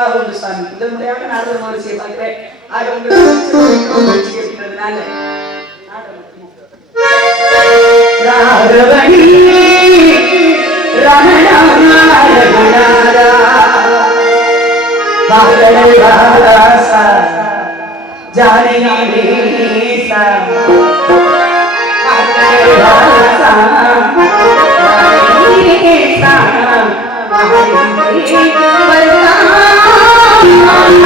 தீபாவளி சுவாமி முதல் முறையாக நாடகம் வரிசையை பார்க்கிறேன் ஆக உங்களுக்கு அப்படின்றதுனால ராகவணி ரமணா सा जाने जाने सा सा सा Thank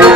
you.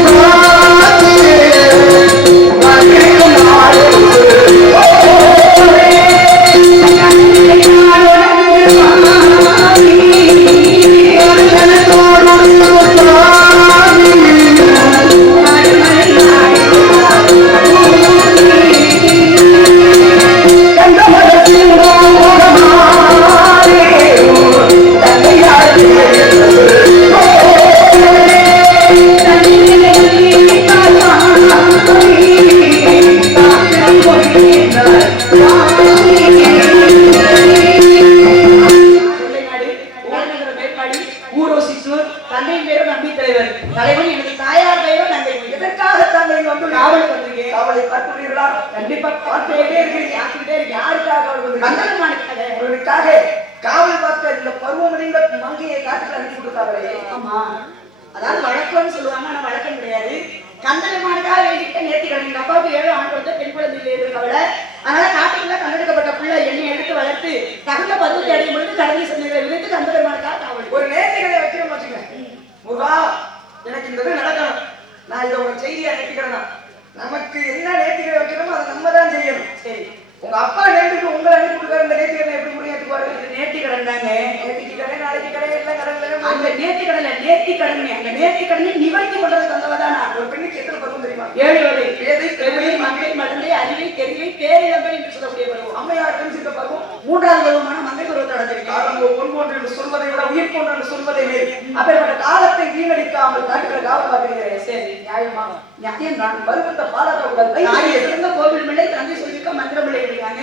கடனை நிவர்த்தி பண்றதுக்கு வந்தவதான் நான். ஒரு பெண்ணுக்கு எத்தனை பருவம் தெரியுமா? ஏழு வரை பேதை, பெருமை மங்கை மடந்தை அறிவை தெரிவை பேரிழம்பை என்று சொல்லக்கூடிய பருவம். அம்மையார் கணிச்சிருக்க பருவம். மூன்றாவது பருவமான மங்கை பருவத்தை அடைஞ்சிருக்கேன் காலம் பொன் போன்று என்று சொல்வதை விட உயிர் போன்று என்று சொல்வதை மேல். அப்படிப்பட்ட காலத்தை வீணடிக்காமல் காட்டுகிற காவல் பார்க்கிறீர்களே சரி நியாயமா? நியாயம் தான். பருவத்தை பாராட்ட கூடாது தாயை சிறந்த கோவில் பிள்ளை தந்தை சொல்லியிருக்க மந்திர பிள்ளை இருக்காங்க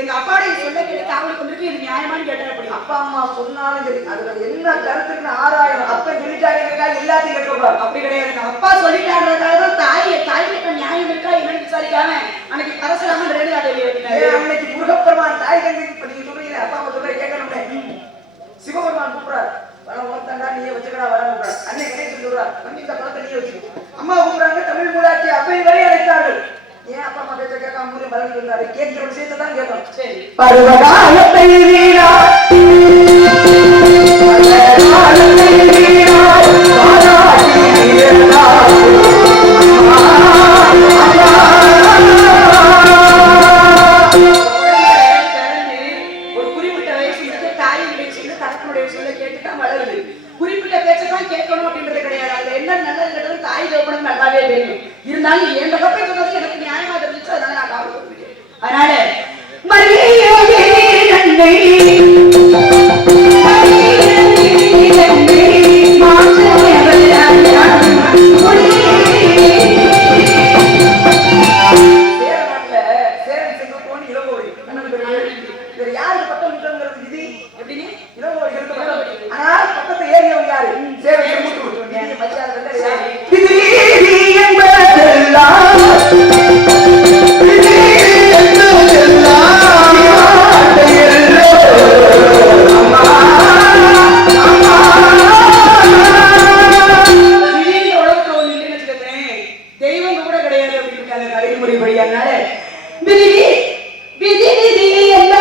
எங்க அப்பாடைய சொல்ல கேட்டு காவலுக்கு வந்திருக்கு இது நியாயமானு கேட்டா அப்படி அப்பா அம்மா சொன்னாலும் சரி அதுல என்ன கருத்துக்குன்னு ஆராயணும் அப்ப சொல்லிட்டாருக்கா எல்லாத்தையும் கேட்கக்கூடாது அப்படி கிடையாது. எங்க அப்பா சொல்லிட்டாங்கிறதுக்காக தான் தாய் தாய் கிட்ட நியாயம் இருக்கா என்னன்னு விசாரிக்காம அன்னைக்கு பரசுராமன் ரெண்டு தேவி அன்னைக்கு முருகப்பெருமான் தாய் தந்தை இப்ப நீங்க சொல்றீங்க அப்பா அம்மா சொல்ற கேட்கணும்னே சிவபெருமான் கூப்பிடுறாரு. வர உலகத்தாண்டா நீயே வச்சுக்கடா வர கூப்பிடுறாரு. அன்னைக்கு கணேசன் சொல்றாரு வந்து இந்த பழத்தை நீயே வச்சுக்கோ. அம்மா கூப்பிடுறாங்க தமிழ் மூலாட்சி அப்பை வரை அழைத்தார்கள் ஏன் அப்பா அம்மா பேச்ச பலன் இருந்தாரு கேட்கிற விஷயத்தை தான் கேட்கணும். சரி. பருவகாலத்தை வீணா தெய்வம் கூட கிடையாது அப்படின்னு இருக்காங்க நடைமுறைப்படி. அதனால விதி, விதி, விதி என்ன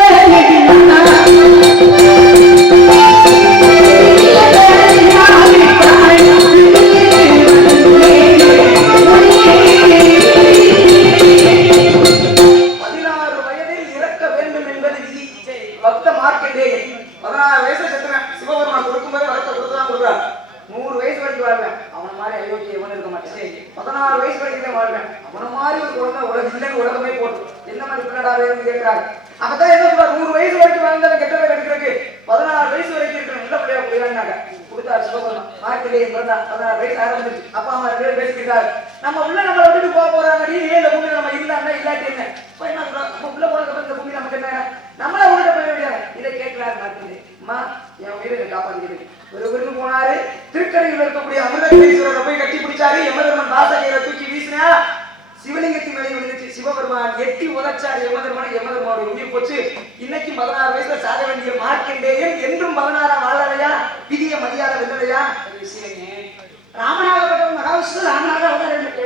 ஆரம்பிக்கலையே ஆரம்பிச்சு அப்பா அம்மா பேர் பேசிக்கிறார் நம்ம உள்ள நம்ம விட்டுட்டு போக போறாங்க. நீ இந்த பூமி நம்ம இல்லாம இல்லாட்டி போய் நம்ம உள்ள போறதுக்கு இந்த பூமி நமக்கு என்ன நம்மள உள்ள போய் வேண்டியாங்க இதை கேட்கிறாரு நாட்டு என் உயிரை காப்பாத்திக்கிது ஒருவருக்கு போனாரு. திருக்கடையில் இருக்கக்கூடிய அமிர்தேஸ்வரரை போய் கட்டி பிடிச்சாரு. எமதர்மன் ராசகையில தூக்கி வீசினா சிவலிங்கத்தின் மேலே நினைச்சு சிவபெருமான் எட்டி உதச்சார். எமதர்மனை எமதர்மனோட முடிய போச்சு. இன்னைக்கு பதினாறு வயசுல சாத வேண்டிய மார்க்கண்டேயன் என்றும் பதினாறா வாழலையா விதிய மரியாதை வெல்லலையா? ராமநாதபுரம் மகாவிஷ்ணு ராமநாதபுரம்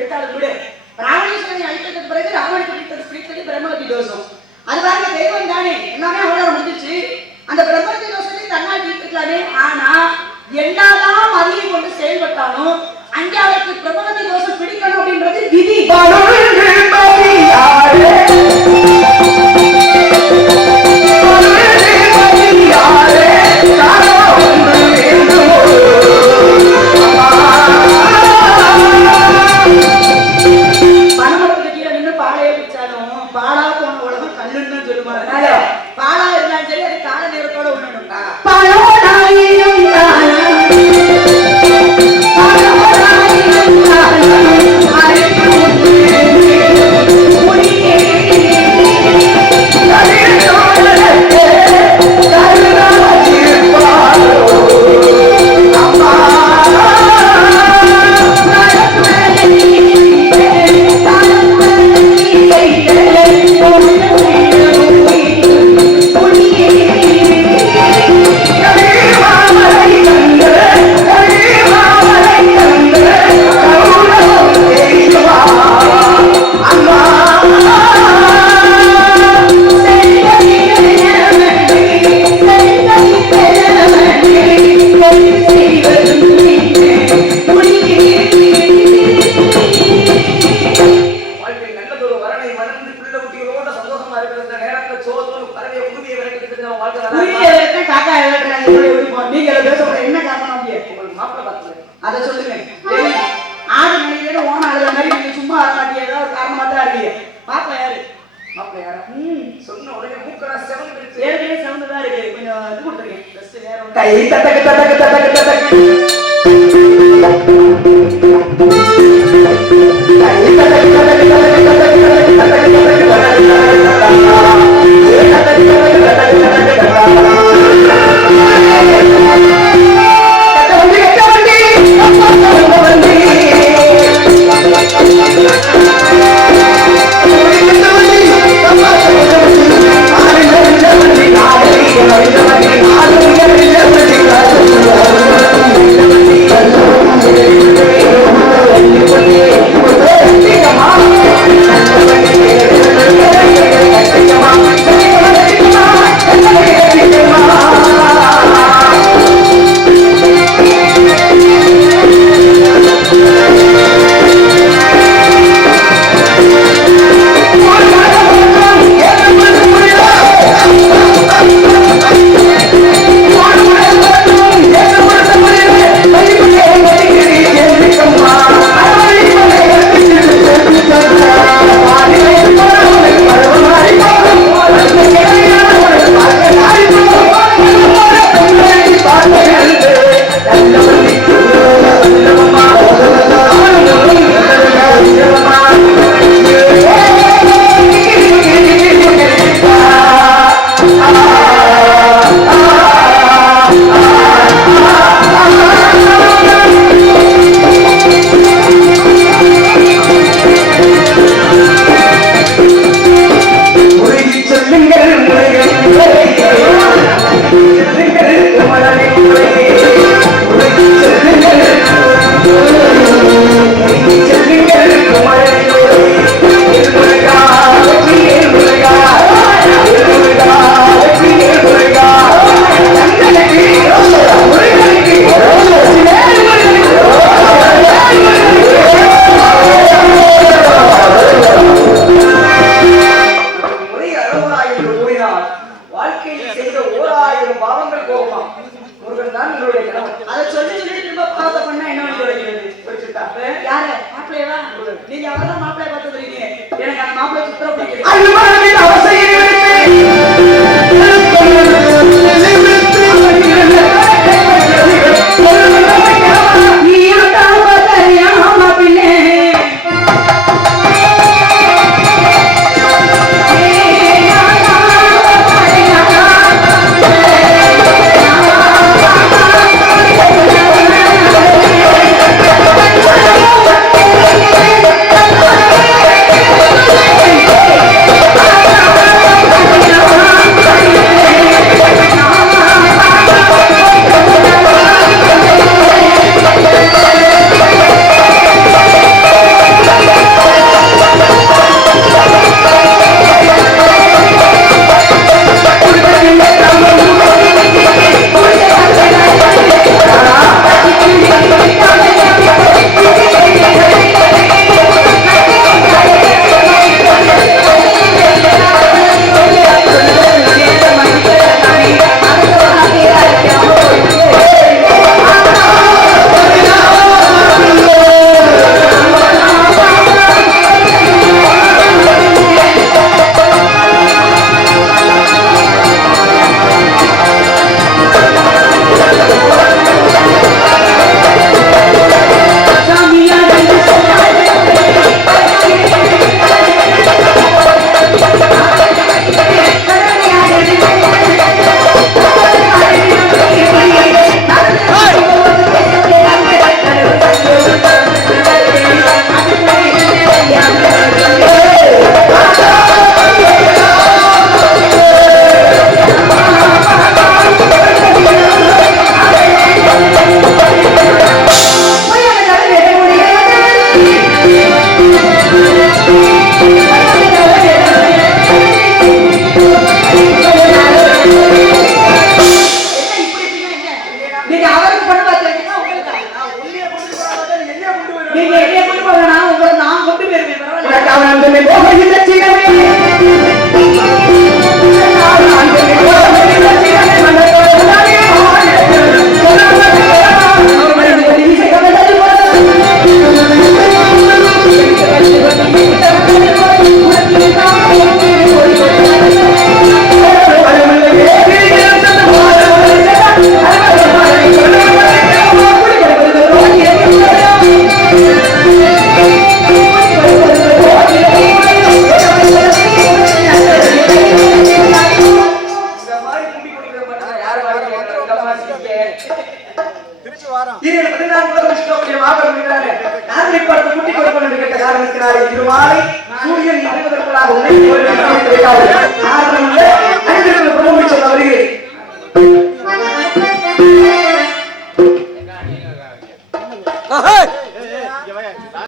এই তাতাকে তাতাকে তাতাকে তাতাকে।